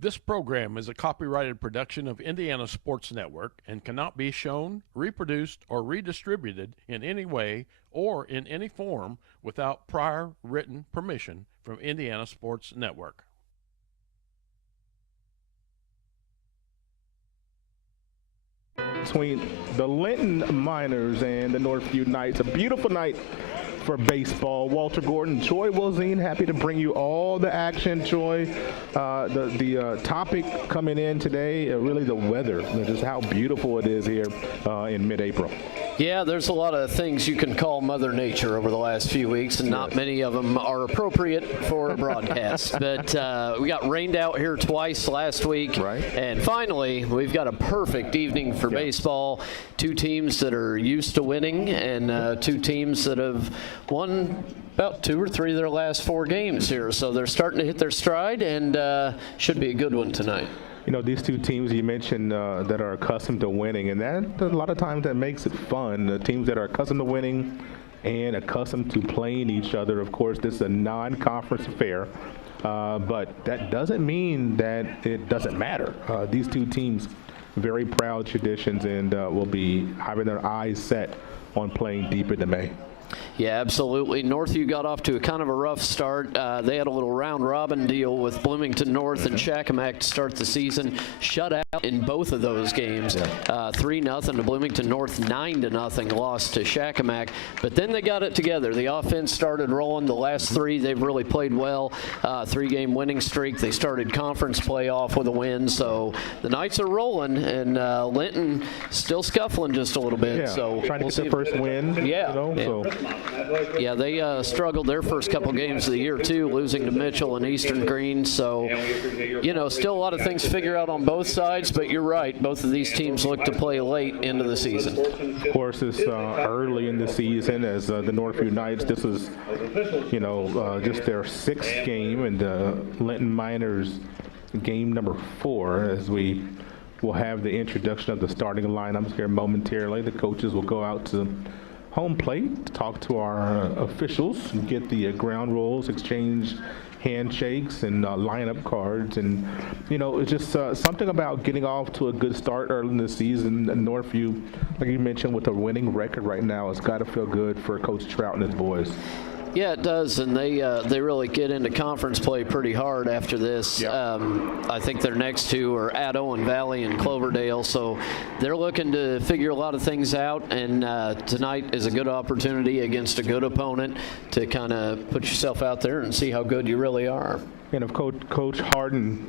This program is a copyrighted production of Indiana Sports Network and cannot be shown, reproduced, or redistributed in any way or in any form without prior written permission from Indiana Sports Network. Between the Linton Miners and the Northview Knights, a beautiful night for baseball. Walter Gordon, Troy Wilzine, happy to bring you all the action. Troy, the topic coming in today, really the weather, just how beautiful it is here in mid-April. Yeah, there's a lot of things you can call Mother Nature over the last few weeks, and not many of them are appropriate for a broadcast. But we got rained out here twice last week, right? And finally, we've got a perfect evening for baseball. Two teams that are used to winning, and two teams that have won about 2 or 3 of their last 4 games here. So they're starting to hit their stride, and should be a good one tonight. You know, these two teams you mentioned that are accustomed to winning, and that a lot of times that makes it fun. The teams that are accustomed to winning and accustomed to playing each other. Of course, this is a non-conference affair, but that doesn't mean that it doesn't matter. These two teams, very proud traditions, and will be having their eyes set on playing deep into May. Yeah, absolutely. Northview got off to a kind of a rough start. They had a little round-robin deal with Bloomington North and Shakamak to start the season. Shut out in both of those games. 3-0 to Bloomington North, 9-0 loss to Shakamak. But then they got it together. The offense started rolling. The last 3, they've really played well. 3-game winning streak. They started conference play off with a win. So the Knights are rolling, and Linton still scuffling just a little bit. Yeah, so trying to get their first win. Yeah. You know, so. Yeah, they struggled their first couple games of the year, too, losing to Mitchell and Eastern Green. So, you know, still a lot of things to figure out on both sides, but you're right. Both of these teams look to play late into the season. Of course, it's early in the season as the Northview Knights. This is, you know, just their 6th game, and the Linton Miners game number 4 as we will have the introduction of the starting lineups here momentarily. The coaches will go out to home plate, talk to our officials, get the ground rules, exchange handshakes and lineup cards. And, you know, it's just something about getting off to a good start early in the season. Northview, like you mentioned, with a winning record right now, it's got to feel good for Coach Trout and his boys. Yeah, it does, and they really get into conference play pretty hard after this. Yep. I think their next 2 are Addo and Valley and Cloverdale, so they're looking to figure a lot of things out, and tonight is a good opportunity against a good opponent to kind of put yourself out there and see how good you really are. And if Coach Harden,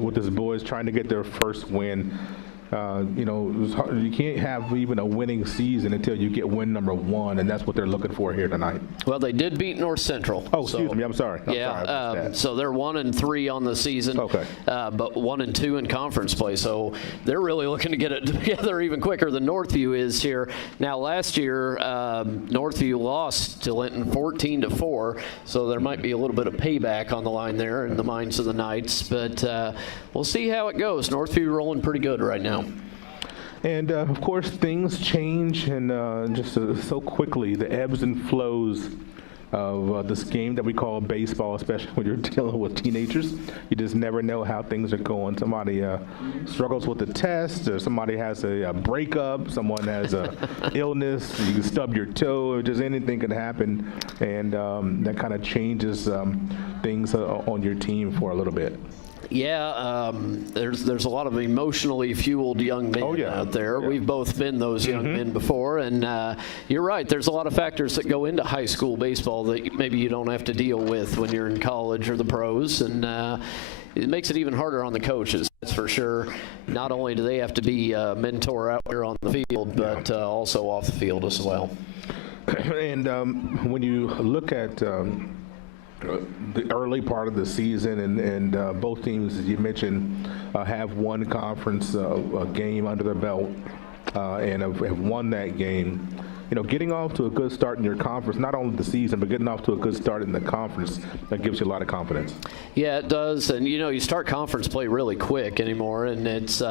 with his boys trying to get their first win, you know, you can't have even a winning season until you get win number 1, and that's what they're looking for here tonight. Well, they did beat North Central. Oh, excuse me. I'm sorry. So they're 1-3 on the season. Okay. But 1-2 in conference play. So they're really looking to get it together even quicker than Northview is here. Now, last year, Northview lost to Linton 14-4. So there might be a little bit of payback on the line there in the minds of the Knights. But we'll see how it goes. Northview rolling pretty good right now. And, of course, things change and just so quickly, the ebbs and flows of this game that we call baseball, especially when you're dealing with teenagers. You just never know how things are going. Somebody struggles with a test, or somebody has a breakup, someone has an illness, you stub your toe, or just anything can happen, and that kind of changes things on your team for a little bit. Yeah, there's a lot of emotionally fueled young men out there. Yeah. We've both been those young men before, and you're right. There's a lot of factors that go into high school baseball that maybe you don't have to deal with when you're in college or the pros, and it makes it even harder on the coaches. That's for sure. Not only do they have to be a mentor out here on the field, but also off the field as well. And when you look at the early part of the season, and both teams, as you mentioned, have one conference game under their belt and have won that game. getting off to a good start in your conference, not only the season, but getting off to a good start in the conference, that gives you a lot of confidence. Yeah, it does. And, you start conference play really quick anymore, and it's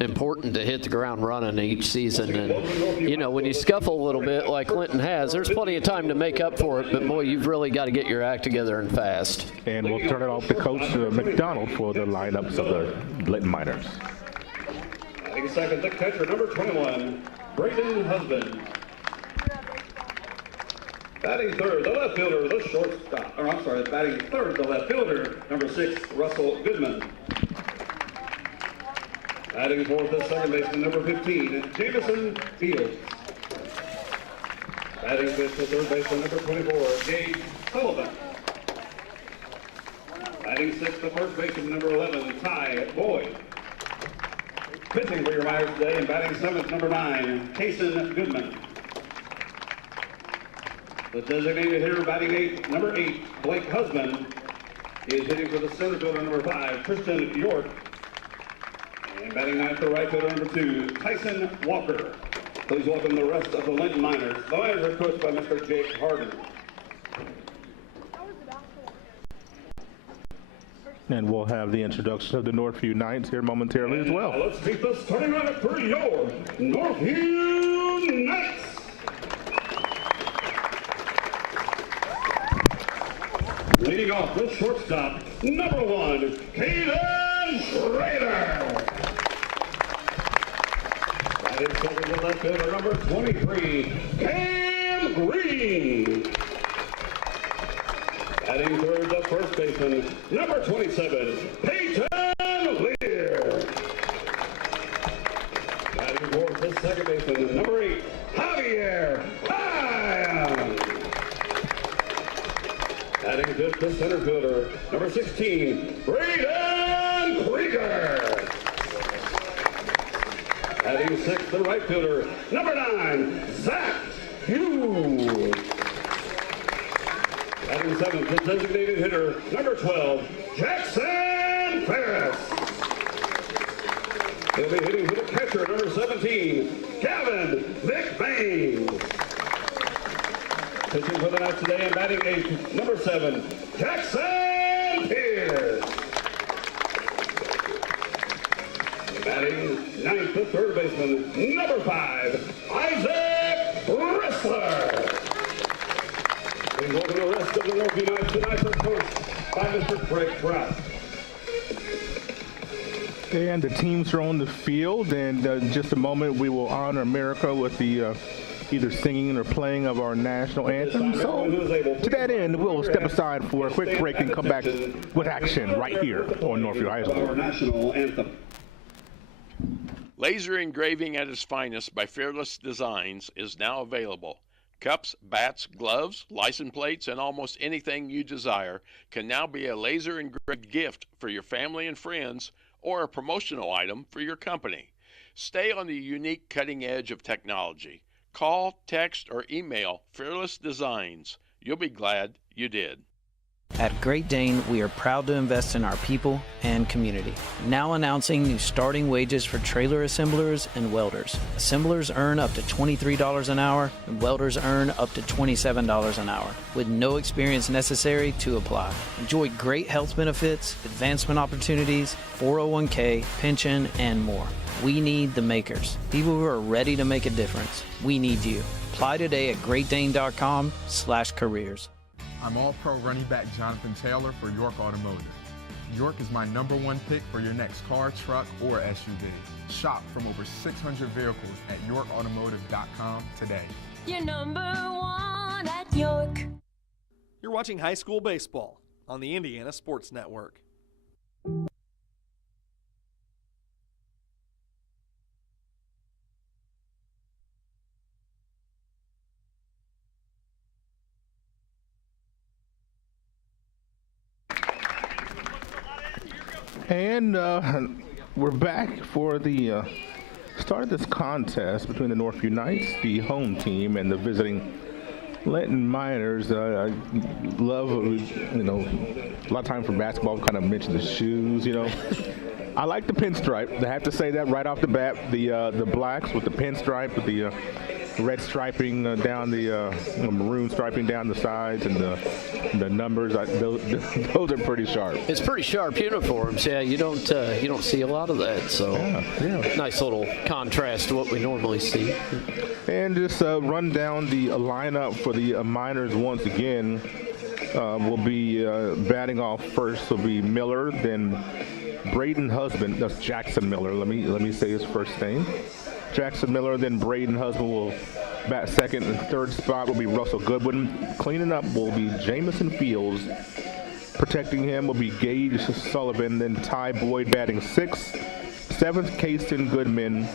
important to hit the ground running each season. And, when you scuffle a little bit like Linton has, there's plenty of time to make up for it, but, boy, you've really got to get your act together and fast. And we'll turn it off to Coach McDonald for the lineups of the Linton Miners. Batting second, the catcher, number 21, Braden Husband. Batting third, the left fielder, the shortstop. Batting third, the left fielder, number 6, Russell Goodman. Batting fourth, the second baseman, number 15, Jamison Fields. Batting fifth, the third baseman, number 24, Gabe Sullivan. Batting sixth, the first baseman, number 11, Ty Boyd. Pitching for your Miners today, and batting seventh, number 9, Kason Goodman. The designated hitter, batting eighth, number 8, Blake Husband. He is hitting for the center fielder, number 5, Christian York. And batting ninth, the right fielder, number 2, Tyson Walker. Please welcome the rest of the Linton Miners. The Miners are coached by Mr. Jake Harden. And we'll have the introduction of the Northview Knights here momentarily as well. Let's meet the starting lineup for your Northview Knights. Leading off with shortstop, number 1, Caden Schrader. Batting second to left fielder, number 23, Cam Green. Batting third, the first baseman, number 27, Peyton Lear. Batting fourth, the second baseman, number 8, Javier Ryan. Batting fifth, the center fielder, number 16, Braden Krieger. Batting sixth, the right fielder, number 9, Zach Hughes. Batting seventh, the designated hitter, number 12, Jackson Ferris. He'll be hitting for the catcher, number 17, Gavin McBain. Pitching for the Knights today and batting eighth, number 7, Jackson Pierce. Batting ninth, the third baseman, number 5, Isaac Rissler. Please welcome the rest of the Northview Knights. Tonight's are coached by Mr. Craig Trout. And the teams are on the field, and in just a moment we will honor America with the either singing or playing of our national anthem. So to that end, we'll step aside for a quick break and come back with action right here on Northview High School. Our national anthem. Laser engraving at its finest by Fearless Designs is now available. Cups, bats, gloves, license plates, and almost anything you desire can now be a laser engraved gift for your family and friends or a promotional item for your company. Stay on the unique cutting edge of technology. Call, text, or email Fearless Designs. You'll be glad you did. At Great Dane, we are proud to invest in our people and community. Now announcing new starting wages for trailer assemblers and welders. Assemblers earn up to $23 an hour, and welders earn up to $27 an hour, with no experience necessary to apply. Enjoy great health benefits, advancement opportunities, 401k, pension, and more. We need the makers, people who are ready to make a difference. We need you. Apply today at greatdane.com/careers. I'm All-Pro running back Jonathan Taylor for York Automotive. York is my #1 pick for your next car, truck, or SUV. Shop from over 600 vehicles at yorkautomotive.com today. You're #1 at York. You're watching high school baseball on the Indiana Sports Network. And we're back for the start of this contest between the Northview Knights, the home team, and the visiting Linton Miners. I love, a lot of time for basketball, kind of mention the shoes, I like the pinstripe. I have to say that right off the bat. The blacks with the pinstripe with the red striping down the maroon striping down the sides, and the numbers. Those are pretty sharp. It's pretty sharp uniforms. Yeah, you don't see a lot of that. So nice little contrast to what we normally see. And just run down the lineup for the Miners once again. Will be batting off first. Will be Miller, then Braden Husband. That's Jackson Miller. Let me say his first name. Jackson Miller, then Braden Husband will bat second, and third spot will be Russell Goodwin. Cleaning up will be Jamison Fields. Protecting him will be Gage Sullivan, then Ty Boyd batting sixth. Seventh, Kasten Goodman.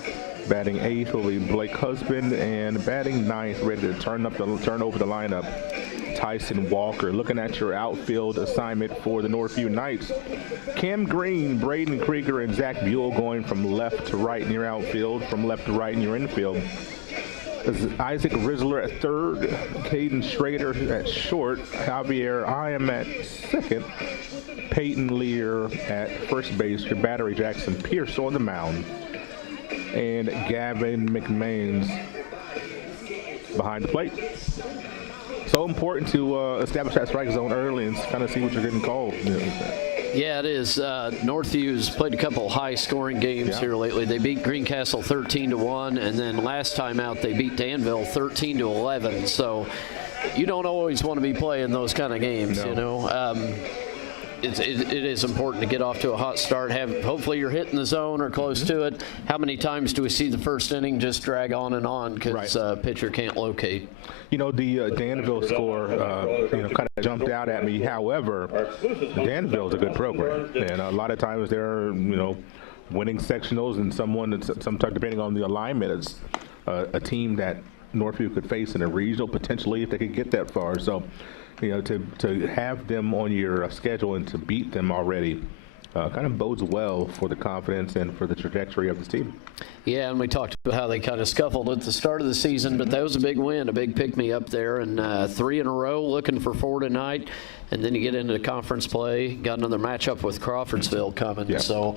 Batting eighth will be Blake Husband, and batting ninth, ready to turn over the lineup, Tyson Walker. Looking at your outfield assignment for the Northview Knights, Cam Green, Braden Krieger, and Zach Buell going from left to right in your outfield, from left to right in your infield. Isaac Rizzler at third, Caden Schrader at short, Javier Iam at second, Peyton Lear at first base, your battery Jackson Pierce on the mound, and Gavin McMains behind the plate. So important to establish that strike zone early and kind of see what you're getting called. Yeah, it is. Northview's played a couple high-scoring games here lately. They beat Greencastle 13-1, and then last time out they beat Danville 13-11. So you don't always want to be playing those kind of games, you know. It is important to get off to a hot start. Hopefully you're hitting the zone or close to it. How many times do we see the first inning just drag on and on because pitcher can't locate? You know, the Danville score, kind of jumped out at me. However, Danville's a good program, and a lot of times they're, winning sectionals, and sometimes depending on the alignment, it's a team that Northview could face in a regional potentially if they could get that far. So, to have them on your schedule and to beat them already kind of bodes well for the confidence and for the trajectory of this team. Yeah, and we talked about how they kind of scuffled at the start of the season, but that was a big win, a big pick-me-up there, and 3 in a row, looking for 4 tonight, and then you get into conference play, got another matchup with Crawfordsville coming, so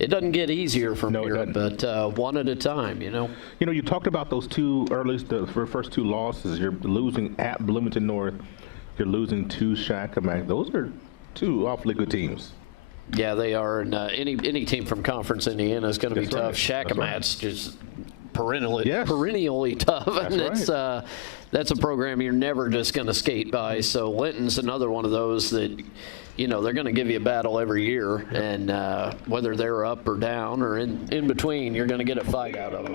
it doesn't get easier from here, but one at a time, You talked about those the first 2 losses. You're losing at Bloomington North. You're losing to Shakamak. Those are 2 awfully good teams. Yeah, they are, and any team from Conference Indiana is going to be tough. Shakamat's just perennially tough, and that's a program you're never just going to skate by. So Linton's another one of those that, they're going to give you a battle every year, and whether they're up or down or in between, you're going to get a fight out of them.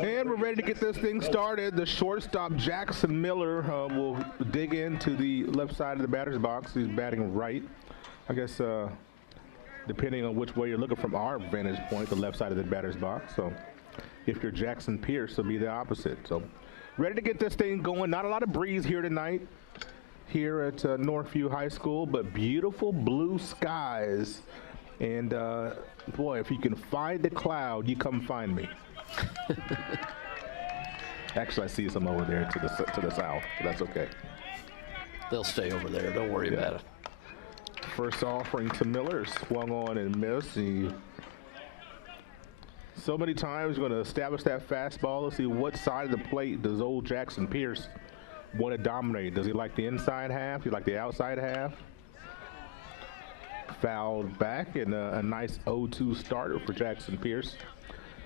And we're ready to get this thing started. The shortstop, Jackson Miller, will dig into the left side of the batter's box. He's batting right. I guess depending on which way you're looking from our vantage point, the left side of the batter's box. So if you're Jackson Pierce, it'll be the opposite. So ready to get this thing going. Not a lot of breeze here tonight here at Northview High School, but beautiful blue skies. And boy, if you can find the cloud, you come find me. Actually, I see some over there to the south, but that's okay. They'll stay over there. Don't worry about it. First offering to Miller, swung on and missed. So many times going to establish that fastball. Let's see what side of the plate does old Jackson Pierce want to dominate. Does he like the inside half? Does he like the outside half? Fouled back, and a nice 0-2 starter for Jackson Pierce.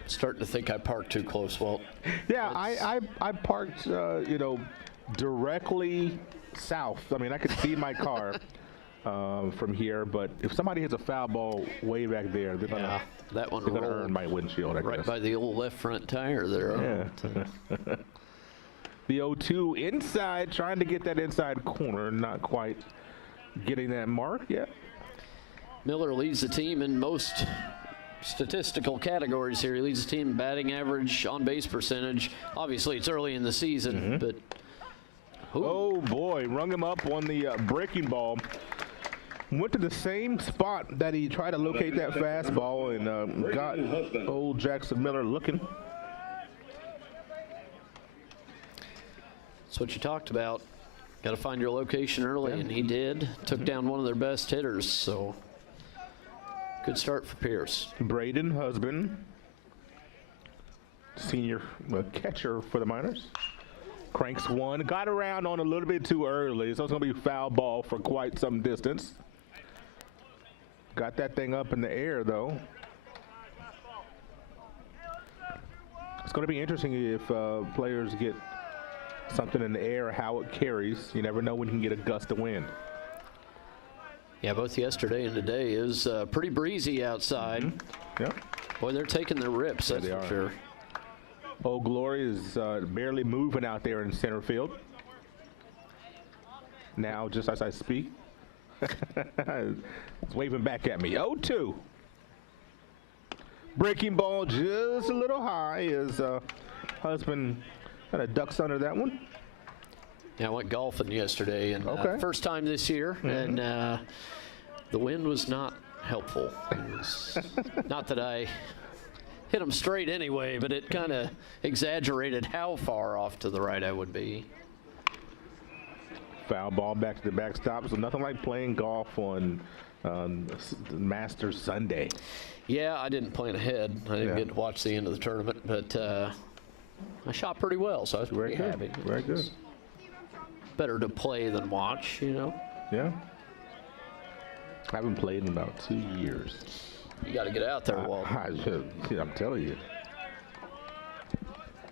Starting to think I parked too close, Walt. Yeah, I parked, directly south. I mean, I could see my car from here, but if somebody hits a foul ball way back there, they're gonna earn my windshield, I guess. Right by the old left front tire there. Yeah. The 0-2 inside, trying to get that inside corner, not quite getting that mark yet. Miller leads the team in most statistical categories here. He leads the team in batting average, on-base percentage. Obviously, it's early in the season, but... Oh, boy, rung him up on the breaking ball. Went to the same spot that he tried to locate that fastball and got old Jackson Miller looking. That's what you talked about. Got to find your location early, and he did. Took down one of their best hitters, so good start for Pierce. Braden Husband senior catcher for the Miners. Cranks one, got around on a little bit too early, so it's going to be foul ball for quite some distance. Got that thing up in the air, though. It's going to be interesting if players get something in the air, how it carries. You never know when you can get a gust of wind. Yeah, both yesterday and today is pretty breezy outside. Mm-hmm. Yep. Boy, they're taking their rips, that's for sure. Old Glory is barely moving out there in center field. Now, just as I speak, it's waving back at me. 0-2. Breaking ball just a little high. His husband kind of ducks under that one. Yeah, I went golfing yesterday, and first time this year, and the wind was not helpful. It was not that I hit them straight anyway, but it kind of exaggerated how far off to the right I would be. Foul ball back to the backstop. So nothing like playing golf on Masters Sunday. Yeah, I didn't plan ahead. I didn't get to watch the end of the tournament, but I shot pretty well, so I was pretty happy. Very good. Better to play than watch, you know? Yeah. I haven't played in about 2 years. You got to get out there, Walt. I'm telling you.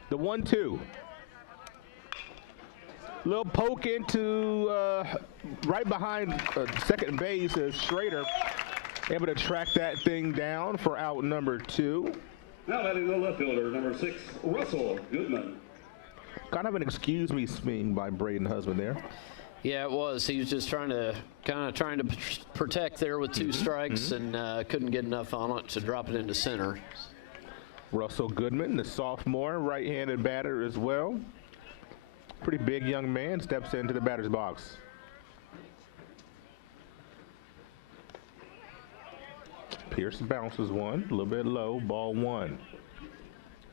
The 1-2. Little poke into right behind second base is Schrader. Able to track that thing down for out number 2. Now batting the left fielder, number 6, Russell Goodman. Kind of an excuse me swing by Braden Husband there. Yeah, it was. He was just trying to protect there with 2 strikes and couldn't get enough on it to drop it into center. Russell Goodman, the sophomore, right-handed batter as well. Pretty big young man, steps into the batter's box. Pierce bounces one, a little bit low, ball 1.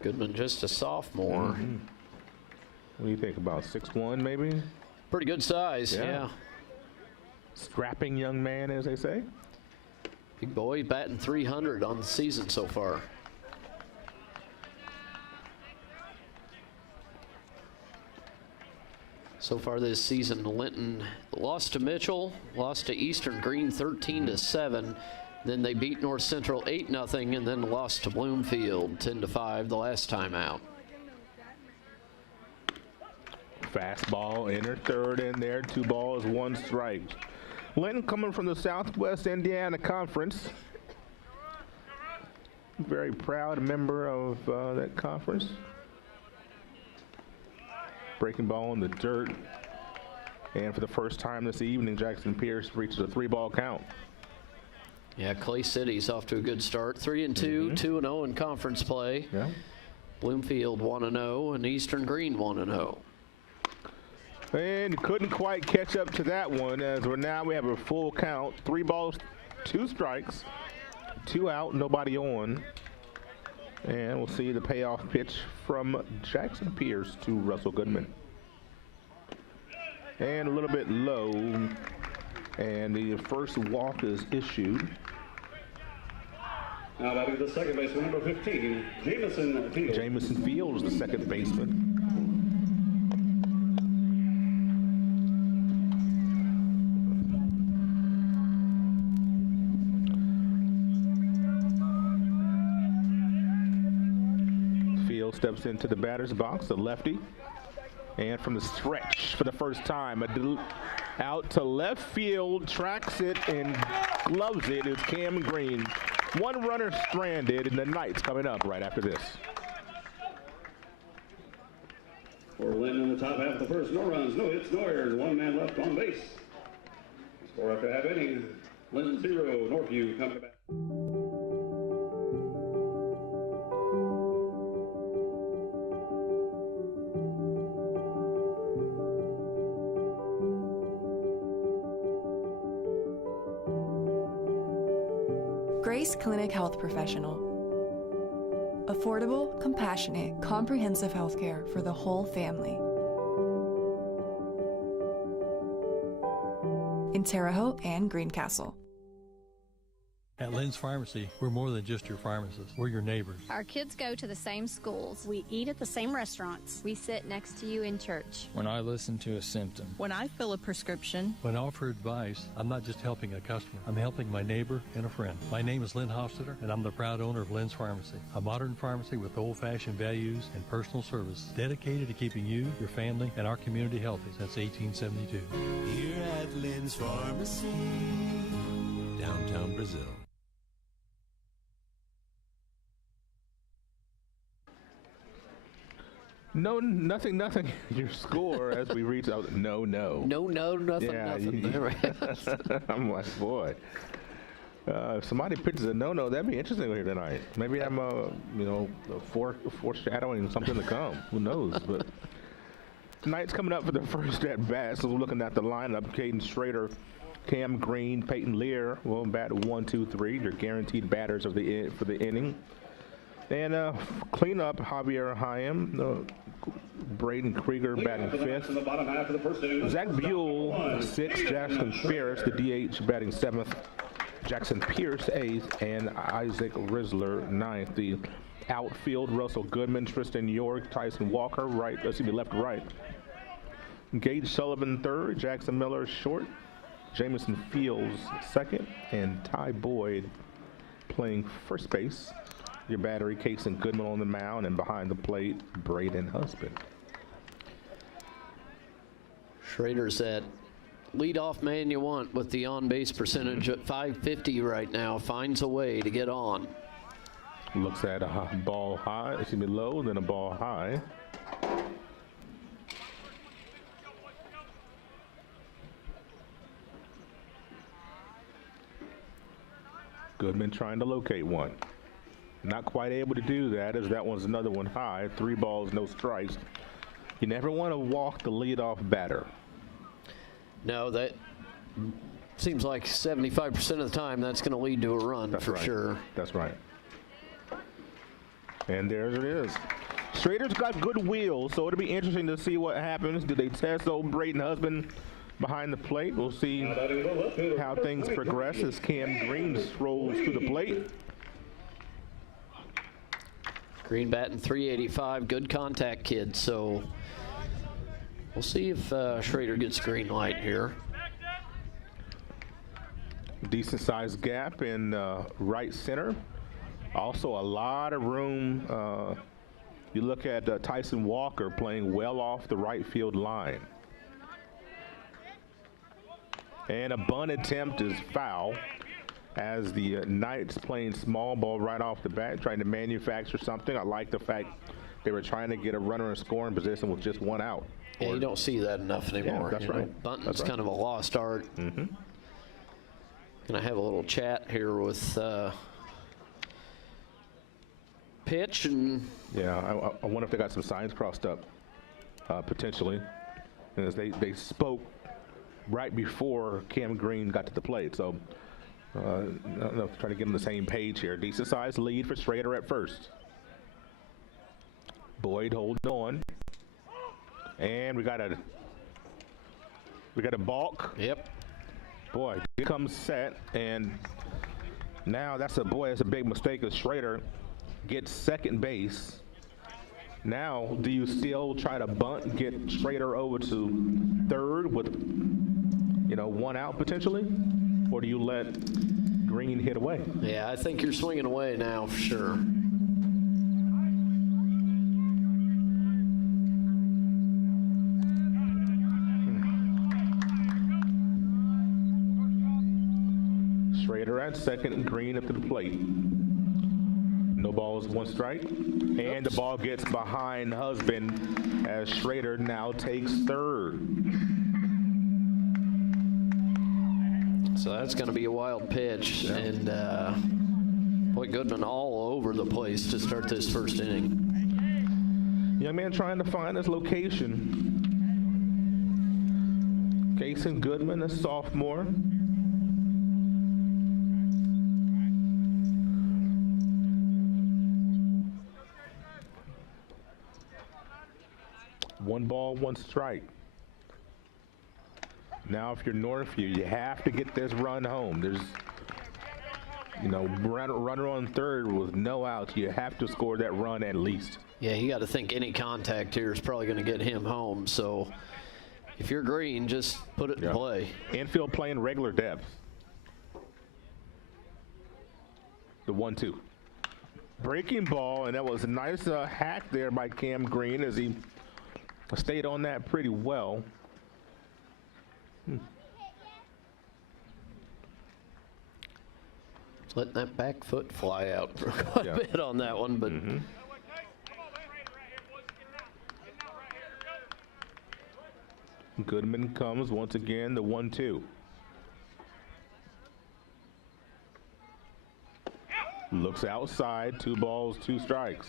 Goodman just a sophomore. What do you think, about 6'1", maybe? Pretty good size, yeah. Strapping young man, as they say. Big boy, batting 300 on the season so far. So far this season, Linton lost to Mitchell, lost to Eastern Green 13-7. Then they beat North Central 8-0, and then lost to Bloomfield 10-5 the last time out. Fastball, inner third in there, 2 balls, 1 strike. Linton coming from the Southwest Indiana Conference. Very proud member of that conference. Breaking ball in the dirt. And for the first time this evening, Jackson Pierce reaches a 3-ball count. Yeah, Clay City's off to a good start. 3-2, 2-0 in conference play. Yeah. Bloomfield 1-0, and Eastern Green 1-0. And couldn't quite catch up to that one, as we have a full count. 3 balls, 2 strikes, 2 out, nobody on. And we'll see the payoff pitch from Jackson Pierce to Russell Goodman. And a little bit low, and the first walk is issued. Now batting the second baseman, number 15, Jamison Fields. Jamison Fields, the second baseman. Fields steps into the batter's box, the lefty. And from the stretch for the first time, out to left field, tracks it and gloves it is Cam Green. 1 runner stranded, and the Knights coming up right after this. For Linton in the top half of the first, no runs, no hits, no errors, 1 man left on base. Score after half inning, Linton 0, Northview coming back. Grace Clinic Health Professional. Affordable, compassionate, comprehensive healthcare for the whole family. In Terre Haute and Greencastle. At Lynn's Pharmacy, we're more than just your pharmacist. We're your neighbors. Our kids go to the same schools. We eat at the same restaurants. We sit next to you in church. When I listen to a symptom. When I fill a prescription. When I offer advice, I'm not just helping a customer. I'm helping my neighbor and a friend. My name is Lynn Hofstetter, and I'm the proud owner of Lynn's Pharmacy, a modern pharmacy with old-fashioned values and personal service, dedicated to keeping you, your family, and our community healthy since 1872. Here at Lynn's Pharmacy, downtown Brazil. No, nothing. Your score as we reach out. No, nothing. I'm like, boy. If somebody pitches a no, that'd be interesting here tonight. Maybe I'm, foreshadowing something to come. Who knows? But tonight's coming up for the first at bat. So we're looking at the lineup: Caden Schrader, Cam Green, Peyton Lear will bat 1, 2, 3. They're guaranteed batters for the inning. And cleanup: Javier Hyam, Braden Krieger batting 5th. Zach Buell 6th, Jackson Ferris, the DH, batting 7th. Jackson Pierce 8th, and Isaac Risler 9th. The outfield: Russell Goodman, Tristan York, Tyson Walker, left to right. Gage Sullivan 3rd, Jackson Miller short, Jamison Fields 2nd, and Ty Boyd playing first base. Your battery: Case and Goodman on the mound, and behind the plate, Braden Husband. Schrader's that leadoff man you want with the on-base percentage at .550 right now. Finds a way to get on. Looks at a ball high, low, then a ball high. Goodman trying to locate one. Not quite able to do that, as that one's another one high. 3 balls, no strikes. You never want to walk the leadoff batter. No, that seems like 75% of the time that's going to lead to a run. That's for sure. That's right. And there it is. Schrader's got good wheels, so it'll be interesting to see what happens. Do they test old Braden Husband behind the plate? We'll see how things progress as Cam Green strolls to the plate. Green batting .385, good contact kid, so we'll see if Schrader gets green light here. Decent sized gap in right center. Also a lot of room. You look at Tyson Walker playing well off the right field line. And a bunt attempt is foul, as the Knights playing small ball right off the bat, trying to manufacture something. I like the fact they were trying to get a runner in scoring position with just one out. Yeah, you don't see that enough anymore. Yeah, that's right. Bunting's kind of a lost art. Mm-hmm. Gonna have a little chat here with Pitch and. Yeah, I wonder if they got some signs crossed up, potentially, as they spoke right before Cam Green got to the plate. So I don't know, trying to get on the same page here. Decent sized lead for Schrader at first. Boyd holding on, and we got a balk. Yep. Boy, here comes set, and now that's a big mistake as Schrader gets second base. Now, do you still try to bunt, get Schrader over to third with, one out potentially? Or do you let Green hit away? Yeah, I think you're swinging away now for sure. Schrader at second, Green up to the plate. No balls, 1 strike. And the ball gets behind Husband as Schrader now takes third. So that's going to be a wild pitch. Yeah. And boy, Goodman all over the place to start this first inning. Young man trying to find his location. Jason Goodman, a sophomore. One ball, 1 strike. Now, if you're Northview, you have to get this run home. You know, runner on third with no outs. You have to score that run at least. Yeah, you got to think any contact here is probably going to get him home. So if you're green, just put it in play. Infield playing regular depth. The 1-2. Breaking ball, and that was a nice hack there by Cam Green as he stayed on that pretty well. Letting that back foot fly out for quite a bit on that one, but Goodman comes once again, the 1-2. Looks outside, 2 balls, 2 strikes.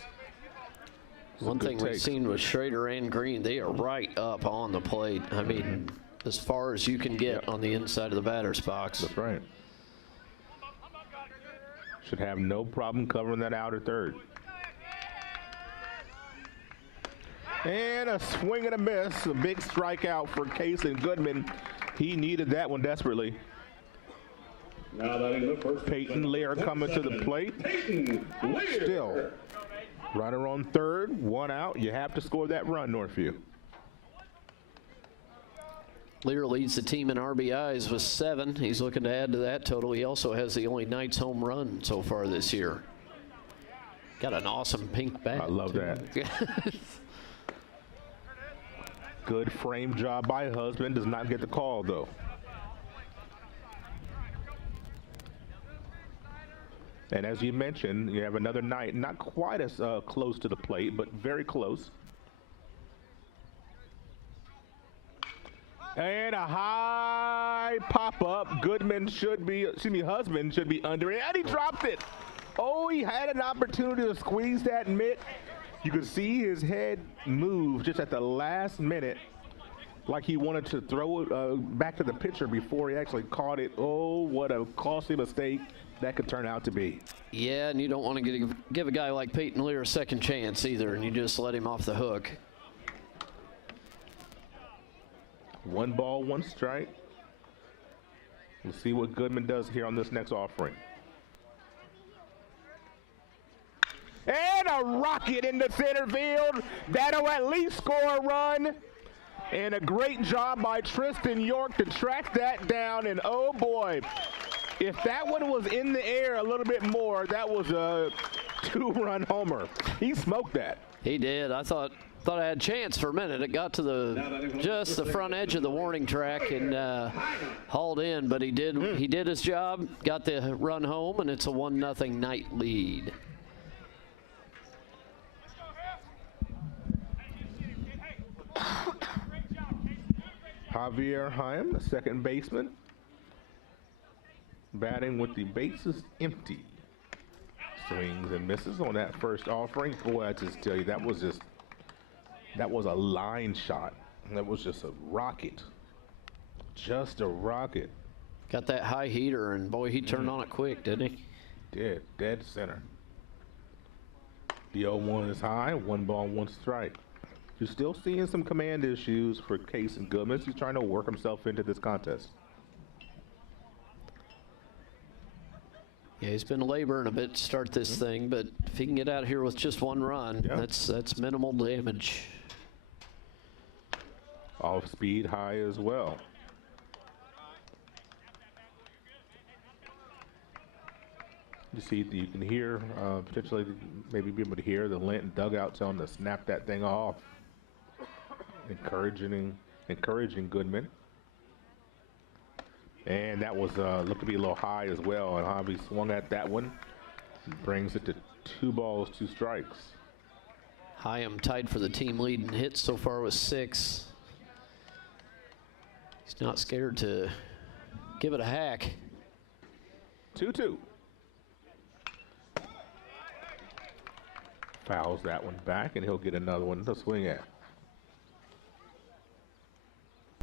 One thing we've seen with Schrader and Green, they are right up on the plate. I mean, as far as you can get on the inside of the batter's box. That's right. Should have no problem covering that outer third. And a swing and a miss. A big strikeout for Kason Goodman. He needed that one desperately. Now batting the first. Peyton Lear coming to the plate. Peyton Lear. Still. Runner on third, 1 out. You have to score that run, Northview. Lear leads the team in RBIs with 7. He's looking to add to that total. He also has the only Knights home run so far this year. Got an awesome pink bat. I love that. Good frame job by Husband. Does not get the call, though. And as you mentioned, you have another Knight, not quite as close to the plate, but very close. And a high pop-up. Goodman should be, Husband should be under it, and he dropped it. Oh, he had an opportunity to squeeze that mitt. You could see his head move just at the last minute, like he wanted to throw it back to the pitcher before he actually caught it. Oh, what a costly mistake that could turn out to be. Yeah, and you don't want to give a guy like Peyton Lear a second chance either, and you just let him off the hook. 1 ball, 1 strike. We'll see what Goodman does here on this next offering. And a rocket into center field. That'll at least score a run. And a great job by Tristan York to track that down. And oh boy, if that one was in the air a little bit more, that was a 2-run homer. He smoked that. He did. I thought I had a chance for a minute. It got to just the front edge of the warning track and hauled in, but he did his job, got the run home, and it's a 1-0 Knight lead. Javier Haim, the second baseman, batting with the bases empty. Swings and misses on that first offering. Boy, I just tell you, that was a line shot. That was just a rocket. Just a rocket. Got that high heater, and boy, he turned on it quick, didn't he? Did. Dead center. The 0-1 is high. 1 ball, 1 strike. You're still seeing some command issues for Kason Goodman. He's trying to work himself into this contest. Yeah, he's been laboring a bit to start this thing, but if he can get out here with just 1 run, that's minimal damage. Off speed high as well. You see, you can hear, potentially maybe be able to hear the Linton dugout telling to snap that thing off. Encouraging Goodman. And that was looked to be a little high as well, and Javi swung at that one. Brings it to 2 balls, 2 strikes. Hyam tied for the team lead in hits so far with 6. He's not scared to give it a hack. 2-2. Fouls that one back, and he'll get another one to swing at.